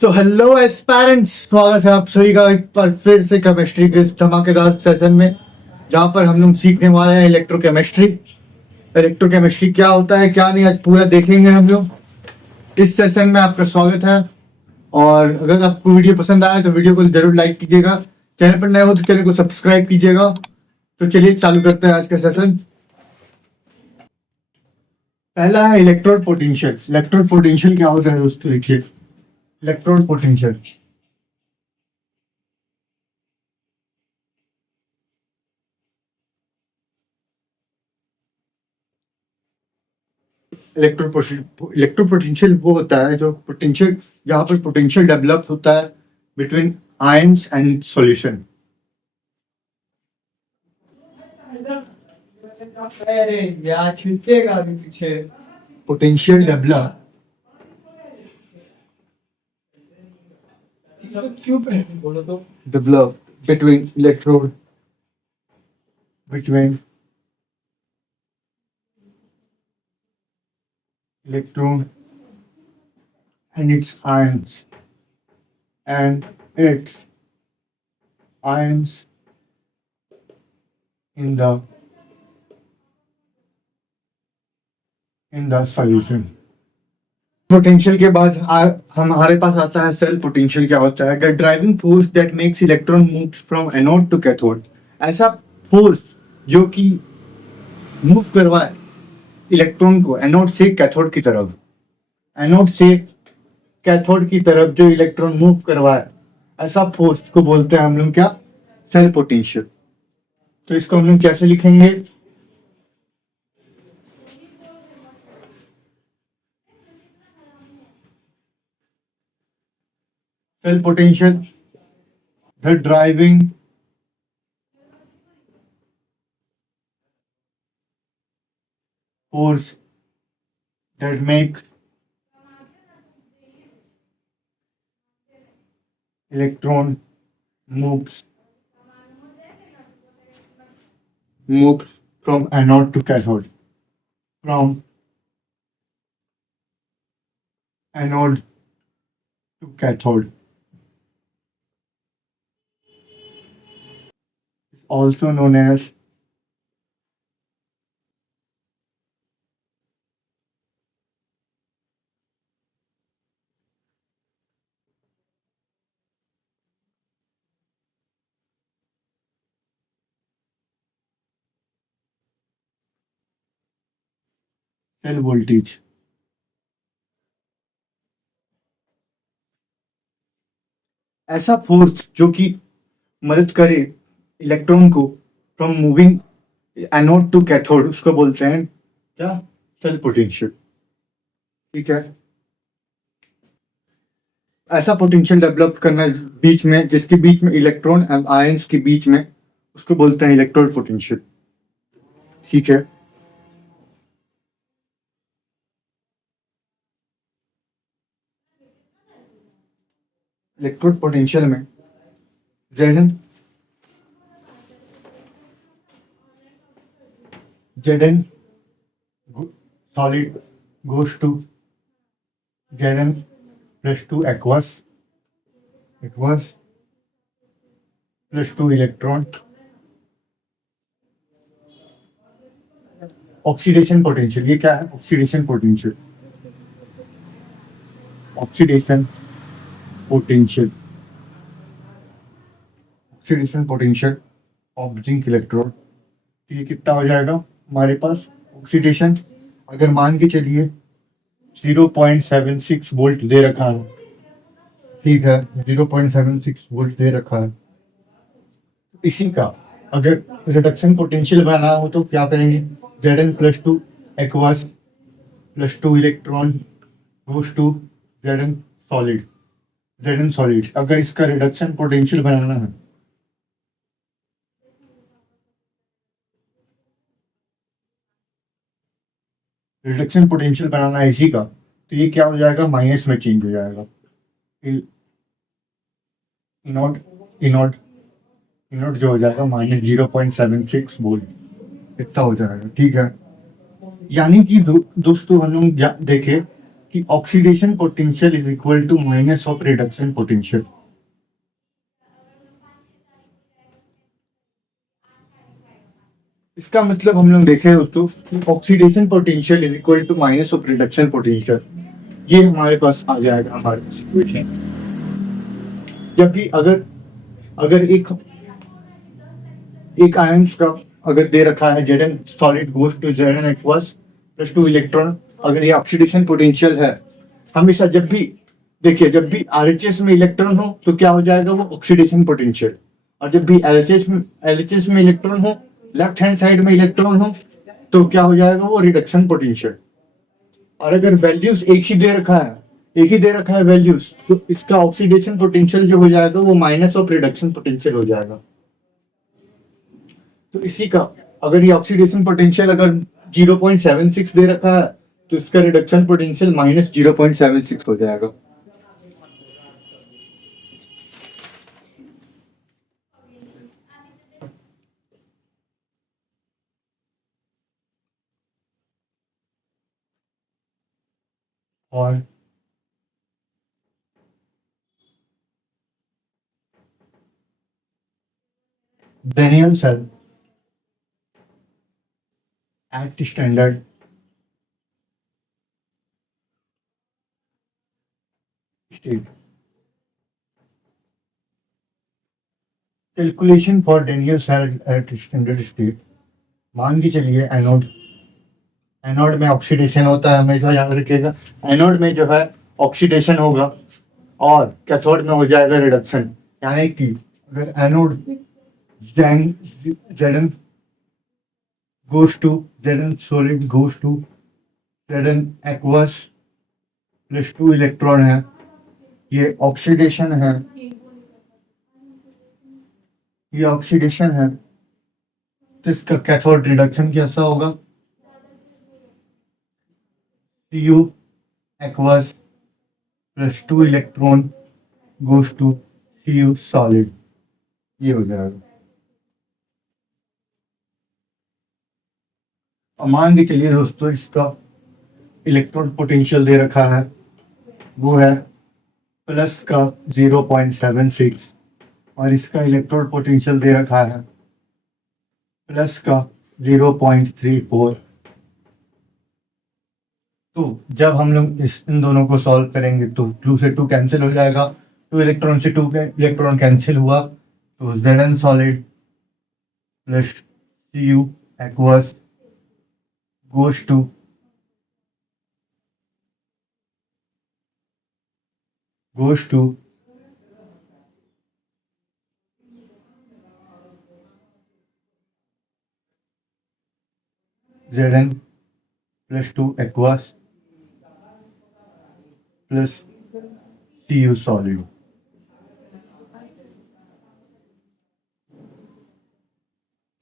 तो hello aspirants, स्वागत है आप सभी का एक बार फिर से केमिस्ट्री के इस धमाकेदार सेशन में, जहाँ पर हम लोग सीखने वाले हैं इलेक्ट्रोकेमिस्ट्री। इलेक्ट्रोकेमिस्ट्री क्या होता है क्या नहीं, आज पूरा देखेंगे हम लोग। इस सेशन में आपका स्वागत है। और अगर आपको वीडियो पसंद आए तो वीडियो को जरूर लाइक कीजिएगा। चैनल पर नए हो तो चैनल को सब्सक्राइब कीजिएगा। तो चलिए चालू करते हैं आज का सेशन। पहला है इलेक्ट्रोड पोटेंशियल। इलेक्ट्रोड पोटेंशियल क्या होता है दोस्तों, देखिए इलेक्ट्रोड पोटेंशियल इलेक्ट्रो पोटेंशियल वो होता है जो पोटेंशियल, जहाँ पर पोटेंशियल डेवलप होता है बिटवीन आयंस एंड सॉल्यूशन। अरे यार छूटेगा अभी पीछे। पोटेंशियल डेवलप सब चुप है बोलो तो। Develop between electrode between electron and its ions and its ions in the solution। Potential के बाद हमारे पास आता है सेल पोटेंशियल। क्या होता है? The driving force that makes electron move from anode to cathode. ऐसा फोर्स जो कि मूव करवाए इलेक्ट्रॉन को एनोड से कैथोड की तरफ, एनोड से कैथोड की तरफ जो इलेक्ट्रॉन मूव करवाए, ऐसा फोर्स को बोलते हैं हम लोग क्या? Cell potential. तो इसको हम लोग कैसे लिखेंगे? Cell potential, the driving force that makes electron moves from anode to cathode, from anode to cathode. It's also known as cell voltage। ऐसा फोर्स जो कि मदद करे इलेक्ट्रॉन को from moving anode to cathode, उसको बोलते हैं क्या? Cell potential. ठीक है। ऐसा पोटेंशियल डेवलप करना बीच में, जिसके बीच में इलेक्ट्रॉन एंड आयंस के बीच में, उसको बोलते हैं इलेक्ट्रोड पोटेंशियल। ठीक है। इलेक्ट्रोड पोटेंशियल में Zn solid goes to Zn plus 2 aqueous plus 2 electron। Oxidation potential, ये क्या है? Oxidation potential, oxidation potential, oxidation potential of zinc electrode. ये कितना हो जाएगा हमारे पास? ऑक्सीडेशन अगर मान के चलिए 0.76 वोल्ट दे रखा है, ठीक है, 0.76 वोल्ट दे रखा है। इसी का अगर रिडक्शन पोटेंशियल बनाना हो तो क्या करेंगे? Zn plus 2 aqueous plus 2 electron goes to Zn solid. अगर इसका रिडक्शन पोटेंशियल बनाना है, रिडक्शन पोटेंशियल बनाना है इसी का, तो ये क्या हो जाएगा? माइनस में चेंज हो जाएगा। इनोड जो हो जाएगा माइनस 0.76 वोल्ट, इतना हो जाएगा। ठीक है। यानी कि दोस्तों हम लोग देखें कि oxidation potential is equal to minus of reduction potential. इसका मतलब हम लोग देखे दोस्तों कि oxidation potential is equal to minus of reduction potential. ये हमारे पास आ जाएगा हमारे पास इक्वेशन। जब भी अगर अगर एक आयंस का अगर दे रखा है Z solid goes to Z aqueous plus 2 electron, अगर ये ऑक्सीडेशन पोटेंशियल है, हमेशा जब भी देखिए जब भी आरएचएस में इलेक्ट्रॉन हो तो क्या हो जाएगा वो ऑक्सीडेशन पोटेंशियल, और जब भी एलएचएस में इलेक्ट्रॉन हो, लेफ्ट हैंड साइड में इलेक्ट्रॉन हो, तो क्या हो जाएगा वो रिडक्शन पोटेंशियल। और अगर वैल्यूज एक ही दे रखा है वैल्यूज, तो इसका ऑक्सीडेशन पोटेंशियल जो हो जाएगा वो माइनस ऑफ रिडक्शन पोटेंशियल हो जाएगा। तो इसी का अगर ये ऑक्सीडेशन पोटेंशियल अगर 0.76 दे रखा है तो इसका रिडक्शन पोटेंशियल माइनस 0.76 हो जाएगा। और Daniel cell at standard state. Calculation for Daniel cell at standard state. मान के चलिए एनोड में ऑक्सीडेशन होता है, हमेशा याद रखिएगा। एनोड में जो है ऑक्सीडेशन होगा और कैथोड में हो जाएगा रिडक्शन। यानी कि अगर anode Zn goes to Zn solid goes to Zn aqueous plus 2 electron है, ये ऑक्सीडेशन है, ये ऑक्सीडेशन है, तो इसका कैथोड रिडक्शन कैसा होगा? Cu aqueous plus 2 electron goes to Cu solid, ये हो जाएगा। और मान के चलिए दोस्तों इसका इलेक्ट्रॉन पोटेंशियल दे रखा है, वो है प्लस का 0.76 और इसका इलेक्ट्रॉन पोटेंशियल दे रखा है प्लस का 0.34। तो जब हम लोग इन दोनों को सॉल्व करेंगे तो 2 से 2 कैंसिल हो जाएगा, 2 इलेक्ट्रॉन से 2 इलेक्ट्रॉन कैंसिल हुआ, तो Zn solid plus Cu aqueous goes to Zn plus 2 aqueous plus Cu solid.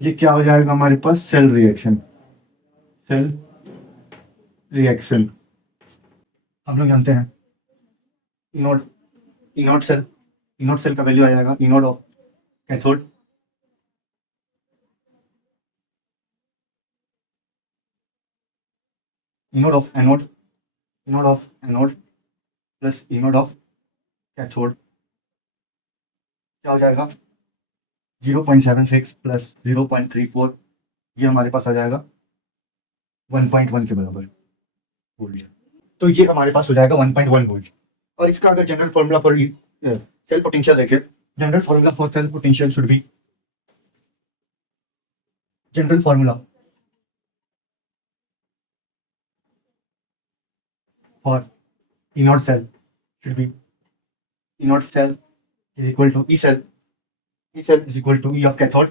ये क्या हो जाएगा हमारे पास? Cell reaction. हम लोग जानते हैं इनोड सेल का वैल्यू आ जाएगा inode of cathode inode of anode plus inode of cathode, क्या हो जाएगा? 0.76 प्लस 0.34, ये हमारे पास आ जाएगा 1.1 के बराबर वोल्ट। तो ये हमारे पास हो जाएगा 1.1 वोल्ट। और इसका अगर general formula for cell potential देखें, general formula for cell potential should be general formula for inert cell should be inert cell is equal to E cell is equal to E of cathode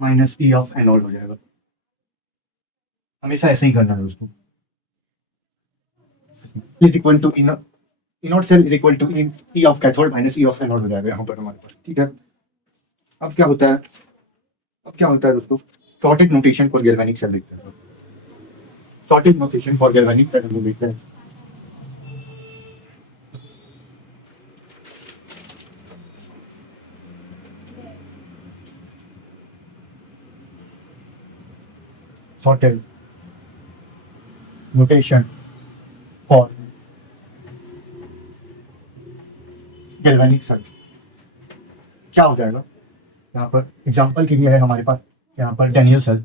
minus E of anode हो जाएगा। हमेशा ऐसे ही करना है उसको। is equal to inert cell is equal to E of cathode minus E of anode हो जाएगा यहाँ पर हमारे पास, ठीक है। अब क्या होता है दोस्तों? Shorted notation for galvanic cell देखते हैं। Sorted notation for galvanic cell हम देखते हैं। Sorted notation for galvanic cell क्या हो जाएगा? यहाँ पर एग्जाम्पल के लिए है हमारे पास यहाँ पर Daniell cell,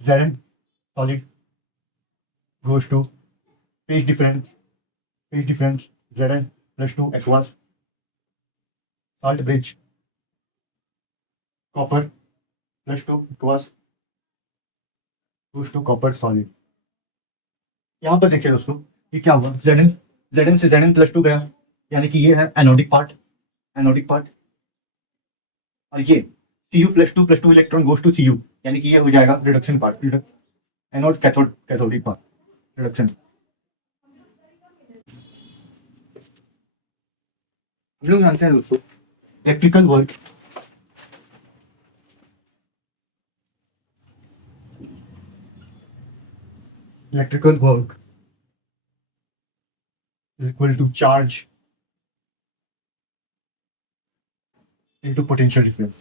Zn solid goes to phase difference Zn plus 2 aqueous salt bridge copper plus 2 aqueous goes to copper solid। यहाँ पर देखिए दोस्तों ये क्या हुआ, Zn से Zn plus 2 गया, यानी कि ये है एनोडिक पार्ट, और ये Cu plus 2 electron goes to Cu, यानी कि ये हो जाएगा reduction part, anode cathodic part reduction. हम लोग जानते हैं दोस्तों electrical work is equal to charge into potential difference,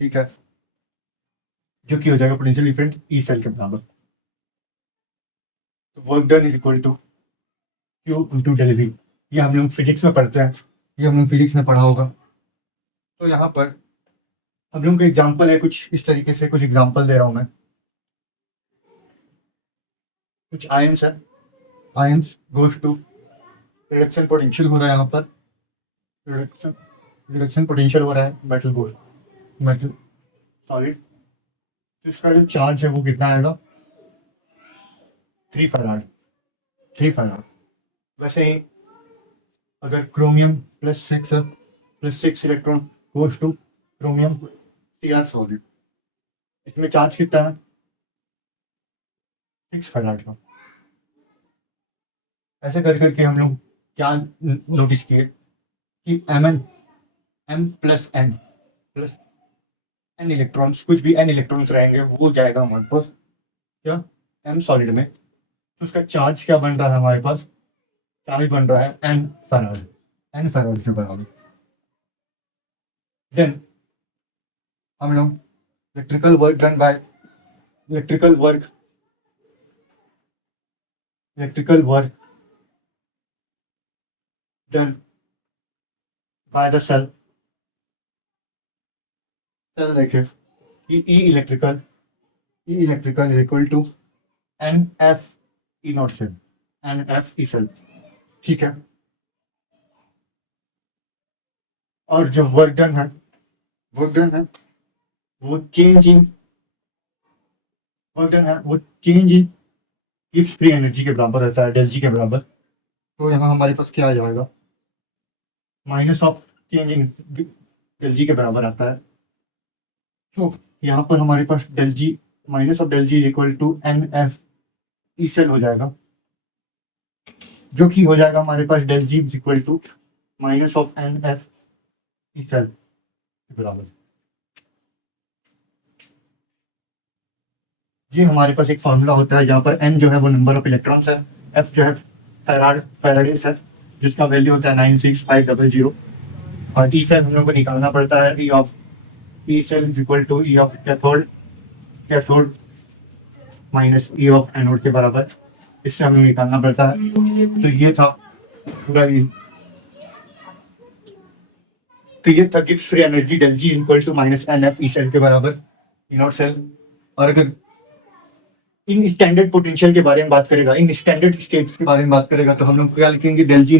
ठीक है, जो कि हो जाएगा पोटेंशियल डिफरेंस ई सेल के बराबर। तो work done is equal to Q into del V, ये हम लोग फिजिक्स में पढ़ते हैं, ये हम लोग फिजिक्स में पढ़ा होगा। तो यहाँ पर हम लोग का एग्जाम्पल है कुछ इस तरीके से, कुछ एग्जाम्पल दे रहा हूँ मैं। कुछ आयंस है, ions goes to reduction potential हो रहा है, यहाँ पर रिडक्शन पोटेंशियल हो रहा है मेटल सॉलिड। तो इसका जो चार्ज है वो कितना आएगा, 3 फैराड। वैसे ही अगर chromium plus 6 electron goes two chromium Cr solid, इसमें चार्ज कितना है, 6 फैराड का। ऐसे कर करके हम लोग क्या नोटिस किए कि m प्लस n इलेक्ट्रॉन्स, कुछ भी n इलेक्ट्रॉन्स रहेंगे वो जाएगा हमारे पास क्या m सॉलिड में। तो उसका चार्ज क्या बन रहा है हमारे पास, चार्ज बन रहा है n फैराड के बराबर। देन हम लोग electrical work done by the cell देखिए कि E electrical is equal to NF E not cell, NF E cell, ठीक है। और जो वर्क डन है वो change in Gibbs free energy के बराबर रहता है, डेल जी के बराबर। तो यहाँ हमारे पास क्या आ जाएगा, minus of change in del G के बराबर आता है। तो यहाँ पर हमारे पास del G minus of del G equal to NF E cell हो जाएगा, जो कि हो जाएगा हमारे पास del G equal to minus of NF E cell के बराबर। ये हमारे पास एक फॉर्मूला होता है जहाँ पर n जो है वो नंबर ऑफ इलेक्ट्रॉन्स है, f जो है फैराडेज है जिसका वैल्यू होता है 96500, और ई सेल हम लोग को निकालना पड़ता है E cell is equal to E of cathode minus E of anode के बराबर, इससे हमें निकालना पड़ता है। तो ये था पूरा Gibbs free energy del G equal to minus NF E cell के बराबर ई नॉट सेल। और अगर इन स्टैंडर्ड पोटेंशियल के बारे में बात करेगा, इन स्टैंडर्ड स्टेट्स के बारे में बात करेगा, तो हम लोग क्या लिखेंगे, del G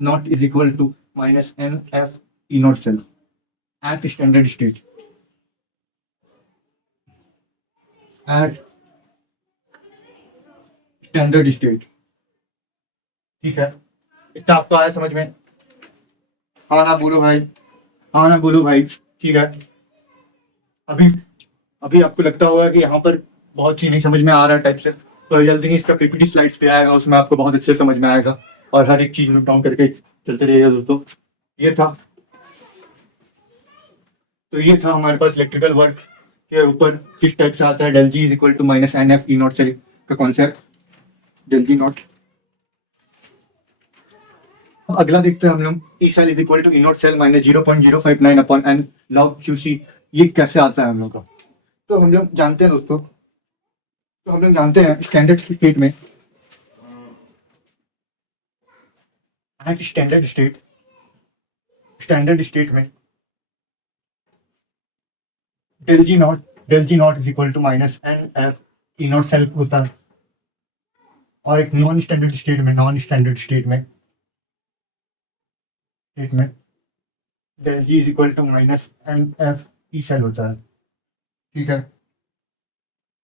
not is equal to minus NF E not cell at standard state, ठीक है। इतना आपको आया समझ में? हाँ ना बोलो भाई, ठीक है। अभी आपको लगता होगा कि यहाँ पर बहुत चीज नहीं समझ में आ रहा है टाइप से, तो जल्दी ही इसका पीपीटी स्लाइड्स पे आएगा, उसमें आपको बहुत अच्छे समझ में आएगा और हर एक चीज नोट डाउन करके चलते रहिएगा दोस्तों। ये था हमारे पास इलेक्ट्रिकल वर्क के ऊपर किस टाइप से आता है del G is equal to minus NF E not cell का कॉन्सेप्ट, डेल जी नॉट। अब अगला देखते हैं हम लोग, E cell is equal to E not cell minus 0.059 upon N log Q C. ये कैसे आता है हम लोग का? तो हम लोग जानते हैं दोस्तों, तो हम लोग जानते हैं स्टैंडर्ड स्टेट में, एट स्टैंडर्ड स्टेट में del G not is equal to minus N F E not cell होता है। और एक नॉन स्टैंडर्ड स्टेट में del G is equal to minus N F E cell होता है। ठीक है।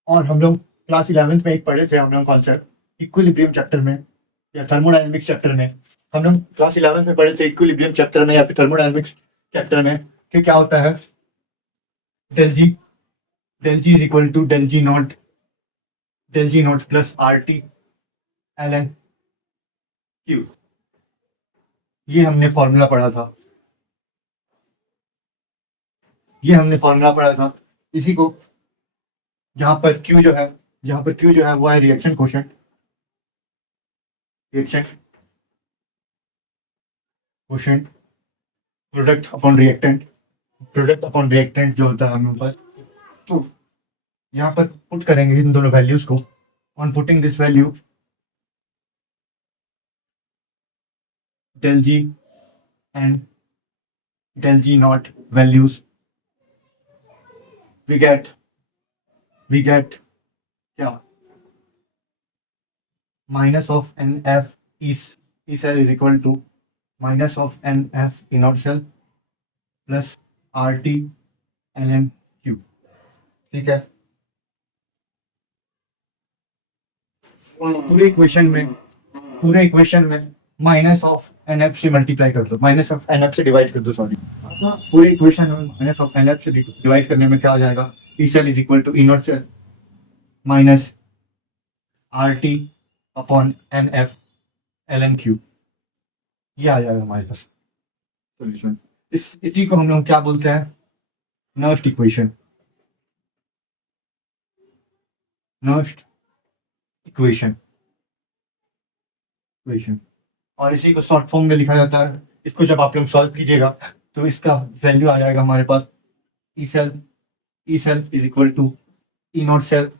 और हम लोग क्लास 11th में एक पढ़े थे हम लोग कॉन्सेप्ट इक्विलिब्रियम चैप्टर में या थर्मोडायनेमिक्स चैप्टर में। हम लोग क्लास 11th में पढ़े थे इक्विलिब्रियम चैप्टर में या फिर थर्मोडायनेमिक्स चैप्टर में कि क्या होता है, del G is equal to del G not plus R T L N Q. ये हमने फॉर्मूला पढ़ा था, इसी को जहां पर Q जो है वो है reaction quotient product upon reactant जो होता है हम लोग पर। तो यहाँ पर पुट करेंगे इन दोनों वैल्यूज को। On putting this value del G and del G naught values, we get क्या, minus of NF E cell is equal to minus of NF E naught cell plus RT ln Q। ठीक है। पूरे equation में minus of NF से multiply कर दो, minus of NF से divide कर दो, सॉरी। पूरे इक्वेशन में माइनस ऑफ NF से डिवाइड करने में क्या आ जाएगा, E cell is equal to E not cell minus RT upon NF ln Q। ये आ जाएगा हमारे पास सॉल्यूशन। इसी को हम लोग क्या बोलते हैं, नर्स्ट इक्वेशन। और इसी को शॉर्ट फॉर्म में लिखा जाता है। इसको जब आप लोग सॉल्व कीजिएगा तो इसका वैल्यू आ जाएगा हमारे पास, E cell is equal to E not cell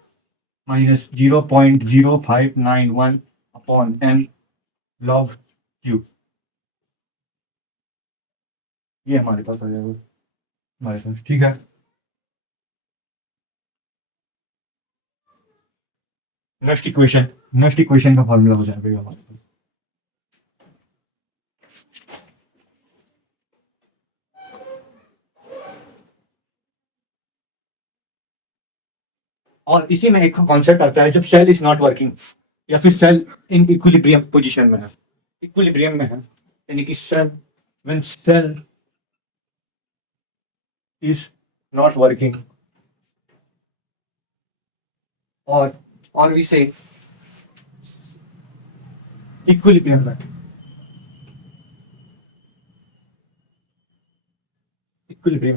minus 0.0591 upon N log Q. ये हमारे पास आ जाएगा हमारे पास। ठीक है। नेक्स्ट इक्वेशन का फॉर्मूला हो जाएगा हमारे पास। और इसी में एक कॉन्सेप्ट आता है, जब सेल इज नॉट वर्किंग या फिर सेल इन इक्विलिब्रियम पोजीशन में है, यानी कि when cell is not working और वी से इक्विलिब्रियम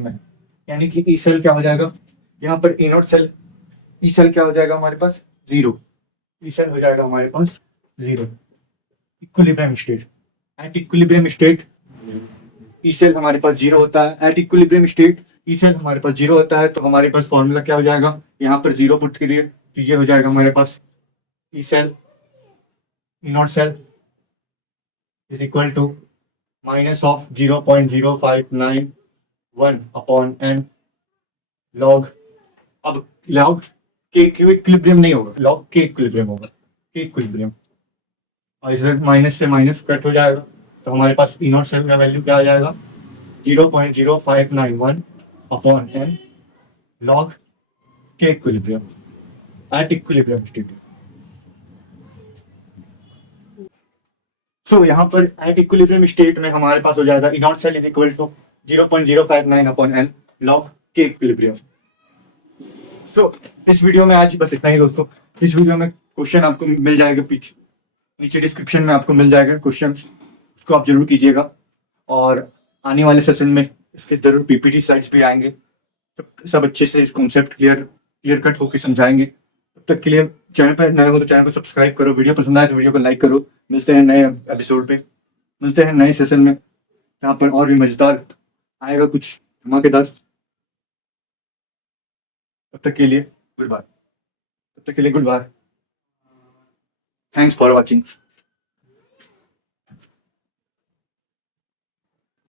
में, यानी कि ई सेल क्या हो जाएगा, यहाँ पर ई नॉट सेल, ई सेल क्या हो जाएगा हमारे पास, जीरो। ई सेल हो जाएगा हमारे पास zero. Equilibrium state, at equilibrium state E cell हमारे पास जीरो होता है। At equilibrium state E cell हमारे पास जीरो होता है, तो हमारे पास फॉर्मूला क्या हो जाएगा, यहाँ पर जीरो पुट करिए तो ये हो जाएगा हमारे पास, E cell E not cell is equal to minus of 0.0591 upon N log, अब लॉग के क्यू इक्विलिब्रियम नहीं होगा, लॉग के इक्विलिब्रियम होगा, के इक्विलिब्रियम। और इसमें माइनस से माइनस कट हो जाएगा, तो हमारे पास ई नॉट सेल का वैल्यू क्या आ जाएगा, 0.0591 upon N log K equilibrium at equilibrium state. सो यहाँ पर एट इक्विलिब्रियम स्टेट में हमारे पास हो जाएगा E not cell is equal to 0.059 upon N log K equilibrium. तो इस वीडियो में आज बस इतना ही दोस्तों। इस वीडियो में क्वेश्चन आपको मिल जाएगा, पीछे नीचे डिस्क्रिप्शन में आपको मिल जाएगा क्वेश्चन, उसको आप जरूर कीजिएगा। और आने वाले सेशन में इसके जरूर पीपीटी स्लाइड्स भी आएंगे, सब अच्छे से इस कॉन्सेप्ट क्लियर कट होकर समझाएंगे। तब तक के लिए चैनल पर नए हो तो चैनल को सब्सक्राइब करो, वीडियो पसंद आए तो वीडियो को लाइक करो। मिलते हैं नए एपिसोड पे। मिलते हैं नए सेशन में, यहाँ पर और भी मजेदार आएगा, कुछ धमाकेदार। तब तक के लिए गुड बाय। तब तक के लिए goodbye. Thanks for watching.